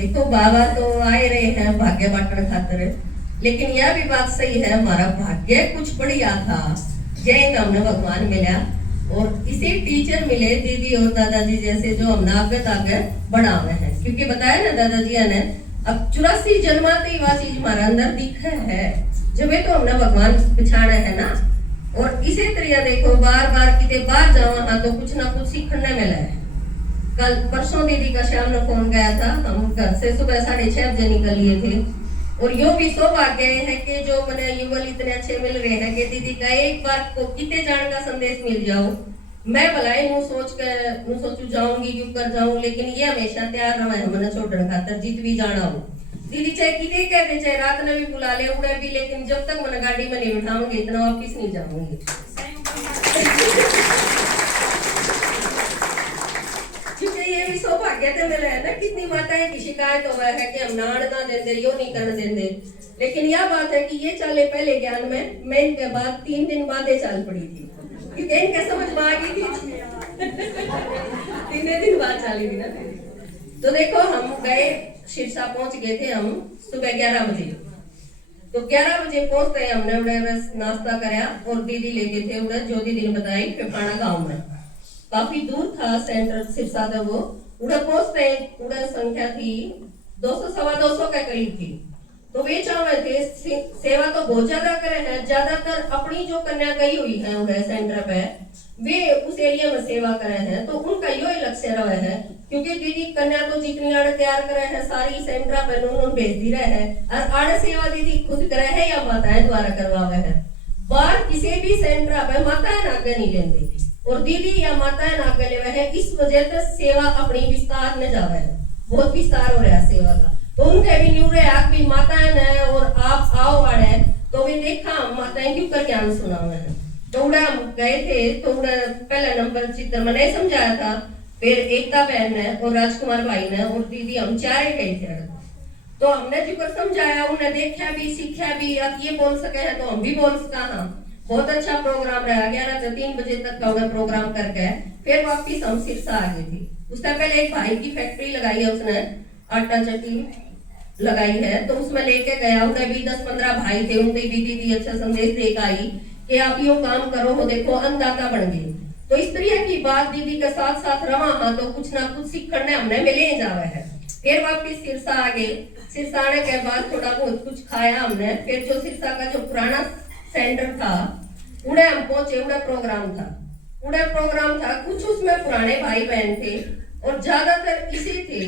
देखो बाबा तो आए रहे हैं भाग्य बांटने खातिर, लेकिन यह भी बात सही है हमारा भाग्य कुछ बढ़िया था। जय तो हमने भगवान मिला और इसे टीचर मिले दीदी और दादाजी जैसे जो हमने आगे आगे बढ़ावे हैं। क्योंकि बताया ना दादाजी ने अब 84 जन्माते ही वह चीज हमारे अंदर दिखे है जब तो हमने भगवान पिछाड़े है ना। और इसी तरह देखो बार बार किते बाहर जाओ हाँ तो कुछ ना कुछ सीखने मिला है। कल परसों दीदी का शाम में फोन गया था, हम घर से सुबह 6:30 बजे निकल लिए थे। और यो भी सौभाग्य है कि जो मैंने युगल इतने अच्छे मिल रहे हैं कि दीदी का एक बार को किते जान का संदेश मिल जाओ। मैं भलाई नु सोचू जाऊंगी क्यों कर जाऊं, लेकिन ये हमेशा तैयार रहा है मैंने छोड़ने खातर जीत भी जाना हो। दीदी चाहे किते कह दे चाहे रात में भी बुला ले उड़े भी, लेकिन जब तक मैंने गाड़ी में नहीं बिठाऊंगी इतना वापिस नहीं जाऊंगी। ये भी सौभाग्य थे मिले है ना। कितनी माताएं की शिकायत हो है कि हम नाड़ ना देंगे यो नहीं करने देंगे, लेकिन यह बात है कि ये चाले पहले ज्ञान में मैं इनके बाद 3 दिन बाद ये चाल पड़ी थी क्योंकि इनके समझ में आ गई थी 3 दिन बाद चाली थी ना। तो देखो हम गए सिरसा पहुंच गए थे हम सुबह 11 बजे। तो 11 बजे पहुंचते हैं हमने उड़े बस नाश्ता कराया और दीदी लेके थे उड़े जो दीदी ने बताई पिपाड़ा गाँव में। काफी दूर था सेंटर सिरसा था वो। उड़े पहुंचते उड़े संख्या थी 200-225 के करीब थी। तो वे चाहे थे सेवा तो बहुत ज्यादा करे हैं, ज्यादातर अपनी जो कन्या गई हुई है उड़े सेंटर पे वे उस एरिया में सेवा करे हैं। तो उनका यो लक्ष्य रहा है क्योंकि दीदी कन्या तो जितनी आड़े तैयार करे हैं सारी सेंटर पे उन्होंने भेज दी रहे हैं और आड़े सेवा दीदी खुद करे है या माताएं द्वारा करवावे है। बाहर किसी भी सेंटर पे माताएं आगे नहीं लेंदी और दीदी या माताएं ना गले है। इस वजह से सेवा अपनी विस्तार में जावे है, बहुत विस्तार हो रहा है सेवा का। तो उनके भी न्यू रहे आप भी माताएं ने और आप आओ वाड़े तो वे देखा माताएं क्यों कर ज्ञान सुनावे हैं। तो उड़ा गए थे तो उड़ा पहला नंबर चित्र मैंने समझाया था, फिर एकता बहन ने और राजकुमार भाई ने और दीदी हम चारे गए थे। तो हमने जो कर समझाया उन्हें देखा भी सीखा भी, अब ये बोल सके हैं तो हम भी बोल सका। हाँ बहुत अच्छा प्रोग्राम रहा। 11 से 3 बजे तक का प्रोग्राम करके फिर वापिस हम सिरसा आ गए थे। उससे पहले एक भाई की फैक्ट्री लगाई है, उसने आटा चक्की लगाई है तो उसमें लेके गया। उन्हें भी 10-15 भाई थे, उनकी भी दीदी अच्छा संदेश देकर आई कि आप यो काम करो हो देखो अन्नदाता बन गए। तो इस तरह की बात दीदी के साथ साथ रवा हाँ तो कुछ ना कुछ सीखने हमने मिले जावे है। फिर वापिस सिरसा आ गए। सिरसा आने के बाद थोड़ा बहुत कुछ खाया हमने। फिर जो सिरसा का जो पुराना सेंटर था उड़े हम पहुंचे। उड़ा प्रोग्राम था कुछ उसमें पुराने भाई बहन थे और ज्यादातर इसी थे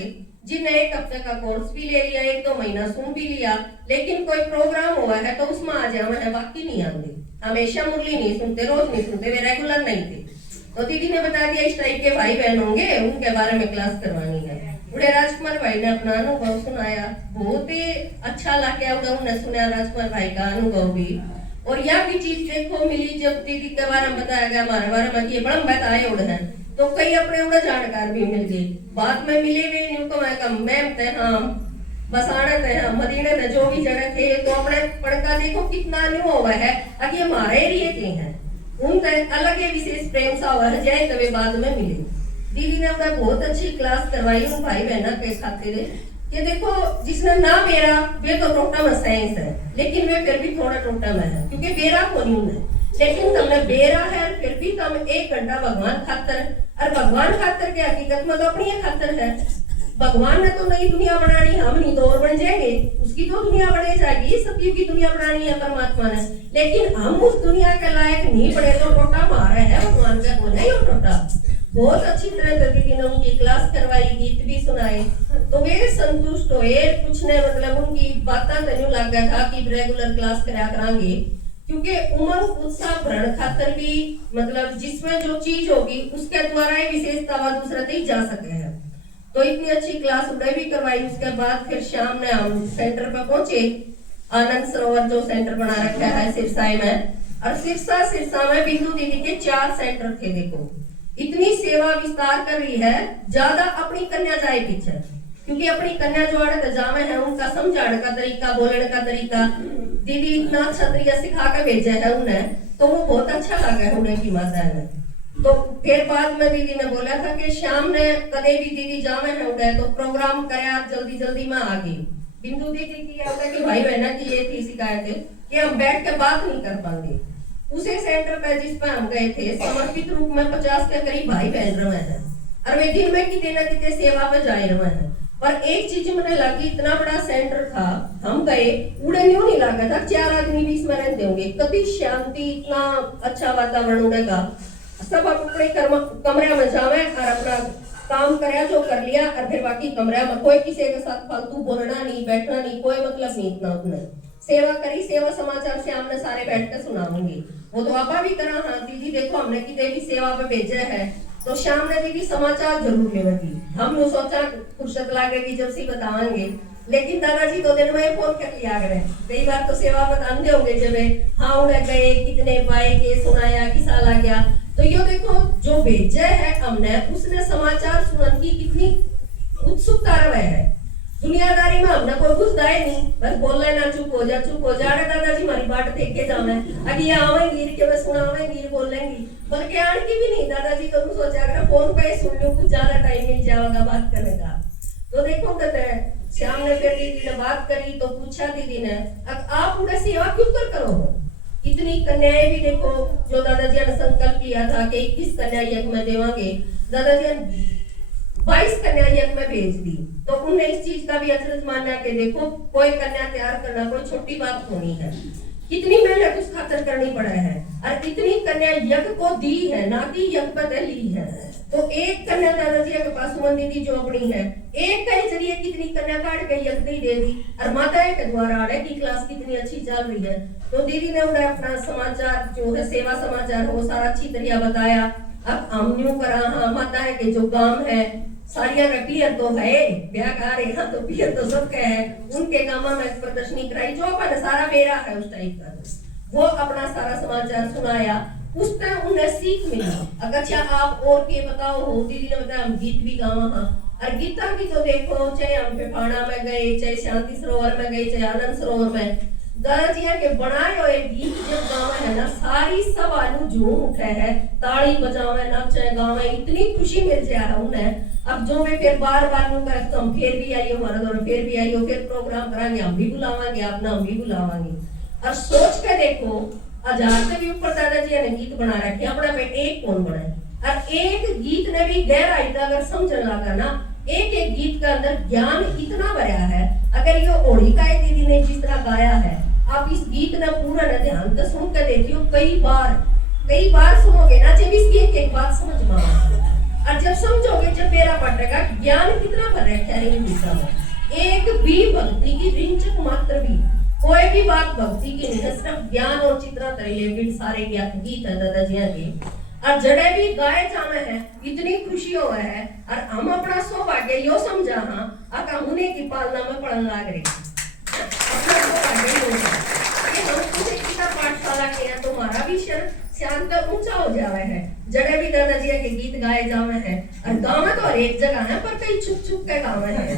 जिन्हें 1 हफ्ते का कोर्स भी ले लिया, 1-2 महीना सुन भी लिया, लेकिन कोई प्रोग्राम हुआ है तो उसमें आ जाओ है बाकी नहीं आते। हमेशा मुरली नहीं सुनते, रोज नहीं सुनते, वे रेगुलर नहीं थे। तो दीदी ने बता दिया इस टाइप के भाई बहन होंगे उनके बारे में क्लास करवानी है। उड़े राजकुमार भाई ने अपना अनुभव सुनाया, बहुत ही अच्छा लगा। उन्होंने सुना राजकुमार भाई का अनुभव भी। और यह भी चीज देखो मिली जब दीदी के बारे में बताया गया हमारे बारे में ये बड़ा बताए उड़ है तो कई अपने उड़े जानकार भी मिल गए। बाद में मिले भी मैम थे हम बसाने थे हम मदीने थे जो भी जगह थे। तो अपने पड़का देखो कितना न्यू हुआ है अब ये हमारे एरिए के हैं उनका अलग ही विशेष प्रेम सा हुआ है। जय कभी बाद में मिले दीदी ने उन्हें बहुत अच्छी क्लास करवाई उन भाई बहना के खातिर। ये देखो जिसने ना मेरा वे तो टोटा में साइंस है लेकिन वे फिर भी थोड़ा टोटा में है क्योंकि बेरा को नहीं है, लेकिन तुमने बेरा है फिर भी तुम 1 घंटा भगवान खातर और भगवान खातर के हकीकत में तो अपनी खातर है। भगवान ने तो नई दुनिया बनानी, हम नहीं तो और बन जाएंगे, उसकी तो दुनिया बने जाएगी, सबकी की दुनिया बनानी है परमात्मा ने, लेकिन हम उस दुनिया के लायक नहीं बने तो टोटा मारे है भगवान का बोले ही टोटा। बहुत अच्छी तरह दीदी ने उनकी क्लास करवाई, गीत भी सुनाए तो वे संतुष्ट हुए। कुछ ने मतलब उनकी बातें तो लग गया था कि रेगुलर क्लास करा करांगे क्योंकि उमंग उत्साह भरण खातर भी मतलब जिसमें जो चीज होगी उसके द्वारा ही विशेषता व दूसरे तक जा सके हैं। तो इतनी अच्छी क्लास उन्हें भी करवाई। उसके बाद फिर शाम में हम सेंटर पर पहुंचे, आनंद सरोवर जो सेंटर बना रखा है सिरसा में। और सिरसा में बिंदु दीदी के 4 सेंटर थे। देखो इतनी सेवा विस्तार कर रही है, ज्यादा अपनी कन्या जाए पीछे क्योंकि अपनी कन्या जो आड़े जावे है उनका समझाने का तरीका, बोलने का तरीका दीदी इतना अच्छा तरीका सिखा के भेजा है उन्हें तो वो बहुत अच्छा लगा है उन्हें की माता ने। तो फिर बाद में दीदी ने बोला था कि शाम ने कदे भी दीदी जावे है उड़े तो प्रोग्राम कराया आज जल्दी जल्दी में आ गई। बिंदु दीदी की क्या होता है कि भाई बहना की ये थी शिकायत कि हम बैठ के बात नहीं कर पाएंगे। उसे सेंटर पे जिस पे हम गए थे समर्पित रूप में 50 के करीब भाई बहन रहे हैं और वे दिन में कितने न कितने सेवा पे जाए रहे हैं। पर एक चीज मैंने लगी, इतना बड़ा सेंटर था, हम गए उड़े नहीं लगा था 4 आदमी भी इसमें रहते होंगे, कभी शांति, इतना अच्छा वातावरण उड़े का। सब अपने कमरे में जावे और अपना काम कराया जो कर लिया और फिर बाकी कमरे में कोई किसी के साथ फालतू बोलना नहीं, बैठना नहीं, कोई मतलब नहीं, इतना उतना सेवा करी। सेवा समाचार से हमने सारे बैठ कर सुनाऊंगी, वो तो आपा भी करा। हाँ दीदी देखो हमने कितने भी सेवा पे भेजा है तो शाम ने दीदी समाचार जरूर लेगी। हमने सोचा फुर्सत लागेगी जब से बताएंगे, लेकिन दादाजी 2 दिन में फोन कर लिया गए। कई बार तो सेवा बताते होंगे जब हाँ उड़े गए कितने पाए के सुनाया किसा ला गया। तो यो देखो जो भेजा है हमने उसने समाचार सुनने की कितनी उत्सुकता रहे है। दुनियादारी में हमने कोई घुसदा ही नहीं, बस बोल लेना चुप हो जा अरे दादाजी हमारी बाट देख के जावे अभी आवेंगी के बस सुनावेंगी बोल लेंगी, बल्कि आन की भी नहीं। दादाजी तो सोचा अगर फोन पे सुन लूं कुछ ज्यादा टाइम मिल जाएगा बात करने का। तो देखो कहते हैं श्याम ने फिर दीदी ने बात करी तो पूछा दीदी ने आप उनका सेवा क्यों करो हो? इतनी कन्याएं भी देखो जो दादाजी ने संकल्प लिया था कि 21 कन्या यज्ञ में देवांगे, दादाजी ने 22 कन्या यज्ञ में भेज दी। तो उन्हें इस चीज का भी अचरज माना कि देखो कोई कन्या तैयार करना कोई छोटी बात होनी है, कितनी मेहनत उस खातर करनी पड़ा है और इतनी कन्या यज्ञ को दी है ना कि यज्ञ पर ली है। तो एक कन्या दादाजी के पास सुमन दीदी जो अपनी है एक के जरिए कितनी कन्या काट के यज्ञ दे दी और माता के द्वारा आड़े की क्लास कितनी अच्छी चल रही है। तो दीदी ने उन्हें अपना समाचार जो है सेवा समाचार वो सारा अच्छी तरह बताया। अब हम न्यू करा हाँ माता है के जो गांव है सारिया का पियर तो है ब्याह का रहे हाँ तो पियर तो सबके है, उनके गांव में प्रदर्शनी कराई जो अपन सारा मेरा है उस टाइप का, वो अपना सारा समाचार सुनाया। उससे उन्हें सीख मिली। अगर अच्छा आप और के बताओ हो, दीदी ने बताया हम गीत भी गावा हाँ और गीता की तो देखो चाहे हम पिपाणा में गए चाहे शांति सरोवर में गए चाहे आनंद सरोवर में, दादाजी के बनाए हुए गीत जब गावे है ना सारी सब आलू झूम उठे है, ताली बजावे नाचे गावे, इतनी खुशी मिल जाए है उन्हें। अब जो मैं फिर बार तो हम फिर भी आइयो हमारा दौर फिर भी आइयो फिर प्रोग्राम कराएंगे, हम भी बुलावांगे अपना हम भी बुलावांगे। और सोच के देखो 1000 से भी ऊपर दादाजी ने गीत बना रखे अपना पे एक कौन बनाए और एक गीत ने भी गहराई का अगर समझने लगा ना एक एक गीत के अंदर ज्ञान इतना भरा है। अगर ये ओढ़िका दीदी ने जिस तरह गाया है आप इस गीत ने पूरा न ध्यान से सुन के देखियो, कई बार सुनोगे ना जब इसकी एक बात समझ में और जब समझोगे जब मेरा पटेगा ज्ञान कितना भर रखा है इन गीतों में। एक भी भक्ति की रिंचक मात्र भी कोई भी बात भक्ति की नहीं है, सिर्फ ज्ञान और चित्रा रिलेटेड सारे गीत है दादाजी के और जड़े भी गाए जावे है इतनी खुशी हो है। और हम अपना सौभाग्य यो समझा हाँ आका मुने की पालना में पढ़न लाग रहे अपना सौभाग्य हो कि हम पूरे गीता पाठशाला के हैं तो हमारा भी शांत ऊंचा हो जावे है। जड़े भी दादाजी के गीत गाए जावे हैं और गाँव में तो हर एक जगह है पर कई छुप के गाँव है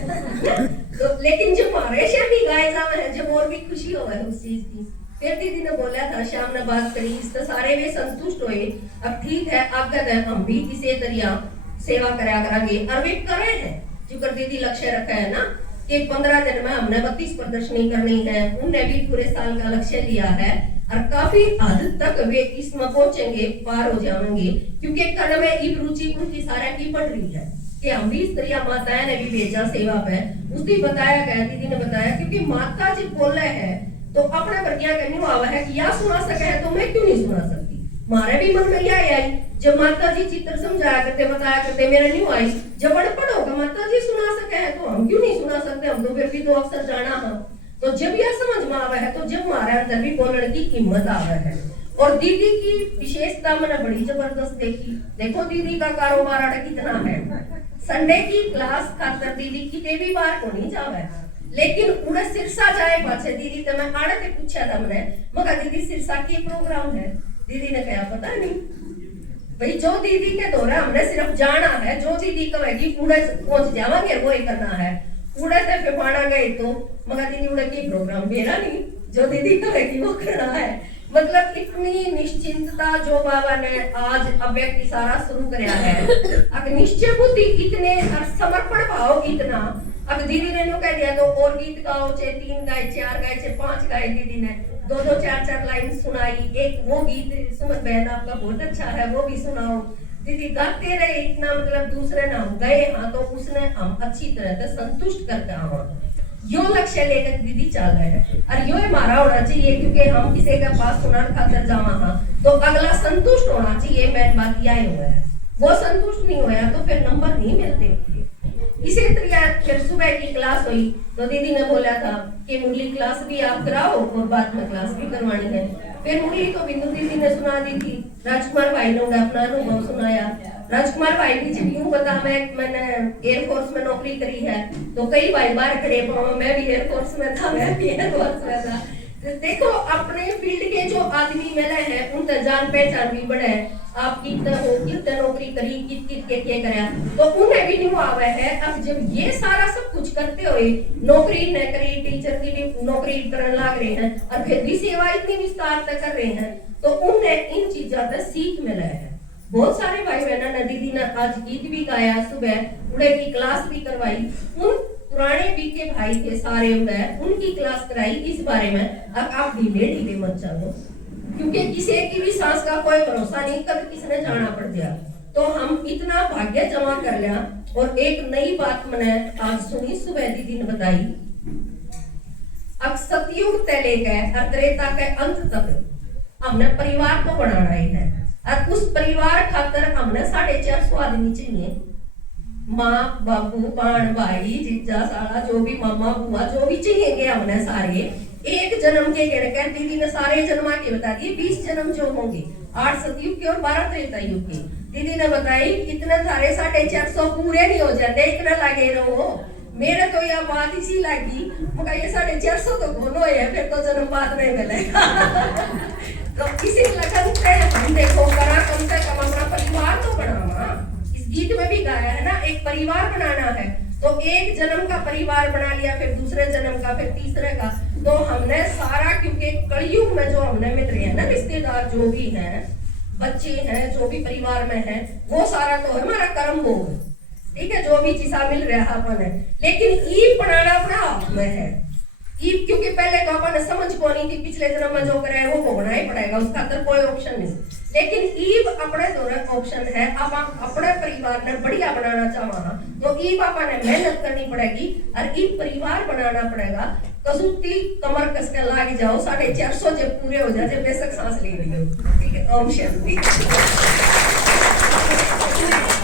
तो लेकिन जब हमारे शहर भी गाए जावे हैं जब और भी खुशी हो है उस चीज की। फिर दीदी ने बोला था शाम ने बात करी इससे सारे वे संतुष्ट हुए। अब ठीक है आगे हम भी किसी तरह सेवा करा करांगे और वे करे हैं जो दीदी लक्ष्य रखा है ना कि 15 दिन में हमने 32 प्रदर्शनी करनी है, उनने भी पूरे साल का लक्ष्य लिया है और काफी हद तक वे इसमें पहुंचेंगे पार हो जाएंगे क्योंकि कल में एक रुचि उनकी सारा की पड़ रही है कि हम भी इस तरह माताएं ने भी भेजा सेवा पे। उसकी बताया गया दीदी ने बताया क्योंकि माता जी बोले है तो अपने बर्गिया करनी हुआ है कि या सुना सके है तो मैं क्यों नहीं सुना सकती। हमारे भी मन में यह आई जब माता जी चित्र समझाया करते बताया करते मेरे नहीं आई जब अड़पड़ होगा माता जी सुना सके है तो हम क्यों नहीं सुना सकते, हम तो फिर भी तो अक्सर जाना हम तो जब यह समझ में आवा है तो जब हमारे अंदर भी बोलने की हिम्मत आवा है। और दीदी की विशेषता मैंने बड़ी जबरदस्त देखी। देखो दीदी का कारोबार कितना है, संडे की क्लास खातर दीदी कितने भी बार को नहीं जावे लेकिन उन्हें सिरसा जाए पाछे दीदी तो मैं आड़े से पूछा था मैंने मगर दीदी सिरसा की प्रोग्राम है, दीदी ने कहा पता नहीं भाई जो दीदी के दौरा हमने सिर्फ जाना है, जो दीदी कहेगी उड़े पहुंच जावांगे वो ही करना है। उड़े से फिपाड़ा गए तो मगर दीदी उड़े की प्रोग्राम मेरा नहीं, जो दीदी कहेगी वो करना है। मतलब इतनी निश्चिंतता जो बाबा ने आज अव्यक्त इशारा शुरू कराया है, अब निश्चय बुद्धि इतने और समर्पण भाव इतना अब दीदी ने नो कह दिया तो और गीत गाओ, चाहे 3 गाए, 4 गाए, चाहे 5 गाए। दीदी ने 2-2 4-4 लाइन सुनाई। एक वो गीत सुमन बहन आपका बहुत अच्छा है, वो भी सुनाओ। दीदी गाते रहे इतना, मतलब दूसरे ना हम गए हाँ तो उसने हम अच्छी तरह से संतुष्ट करते हैं। यो लक्ष्य लेकर दीदी चल रहे हैं और यो हमारा होना चाहिए, क्योंकि हम किसी के पास सुनार खातर जावा हाँ तो अगला संतुष्ट होना चाहिए। मेन बात यह हुआ है, वो संतुष्ट नहीं हुआ तो फिर नंबर नहीं मिलते। इसी तरह फिर सुबह की क्लास हुई तो दीदी ने बोला था कि मुरली क्लास भी आप कराओ और बाद में क्लास भी करवानी है। फिर मुरली तो बिंदु दीदी ने सुना दी थी, राजकुमार भाई ने अपना अनुभव सुनाया। राजकुमार भाई भी जब यूं बता, मैंने एयरफोर्स में नौकरी करी है तो कई भाई बाहर खड़े, मैं भी एयरफोर्स में था, मैं भी एयरफोर्स में था। देखो अपने फील्ड के जो आदमी मिले हैं उनका जान पहचान भी बढ़े। आप कितने नौकरी करी, कित के कराया तो उन्हें भी नहीं आवे है। अब जब ये सारा सब कुछ करते हुए नौकरी न करी, टीचर की नौकरी करने लग रहे हैं और फिर भी सेवा इतनी विस्तार तक कर रहे हैं तो उन्हें इन चीजों से सीख मिला है। बहुत सारे भाई बहनों ने, दीदी ने आज गीत भी गाया, सुबह उड़े की क्लास भी करवाई। उन पुराने बीके भाई थे सारे उड़े, उनकी क्लास कराई इस बारे में। अब आप ढीले ढीले मत चलो, क्योंकि किसी की भी सांस का कोई भरोसा नहीं, कब किसने जाना पड़ गया। तो हम इतना भाग्य जमा कर लिया। और एक नई बात मैंने आज सुनी, सुबह दीदी ने बताई, अब सतयुग से लेकर त्रेता के अंत तक हमने परिवार को बनाना है और उस परिवार खातर हमने 450 आदमी चाहिए। माँ बाबू बाण भाई जीजा साला जो भी मामा बुआ जो भी चाहिए हमने सारे एक जन्म के गिनकर दीदी ने सारे जन्म के बता दिए। 20 जन्म जो होंगे, 8 सतयुग के और 12 त्रेता युग के। दीदी ने बताई इतने सारे 450 पूरे नहीं हो जाते, इतना लगे रहो। मेरे तो यह बात इसी लगी, मगर ये 450 तो दोनों है, फिर तो जन्म बाद में मिलेगा। तो इसी लगन से हम देखो करा, कम से कम अपना परिवार तो बनावा। इस गीत में भी गाया है ना, एक परिवार बनाना है तो एक जन्म का परिवार बना लिया, फिर दूसरे जन्म का, फिर तीसरे का। तो हमने सारा, क्योंकि कलयुग में जो हमने मिल रहे हैं ना रिश्तेदार जो भी हैं, बच्चे हैं जो भी परिवार में है, वो सारा तो हमारा कर्म भोग, ठीक है, जो भी चीजा मिल रहा है अपन है। लेकिन ईब बनाना अपना हाथ में है। ईब क्योंकि पहले तो अपन समझ को नहीं थी, पिछले जन्म में जो करे वो भोगना ही पड़ेगा, उसका अंदर कोई ऑप्शन नहीं। लेकिन ईब अपने दोनों ऑप्शन है। अब आप अपने परिवार ने बढ़िया बनाना चाहना तो ईब अपन ने मेहनत करनी पड़ेगी और ईब परिवार बनाना पड़ेगा। कसूती कमर कस के लाग जाओ, 450 जब पूरे हो जाए, जब बेशक सांस ले रही हो, ठीक है। ओम शांति।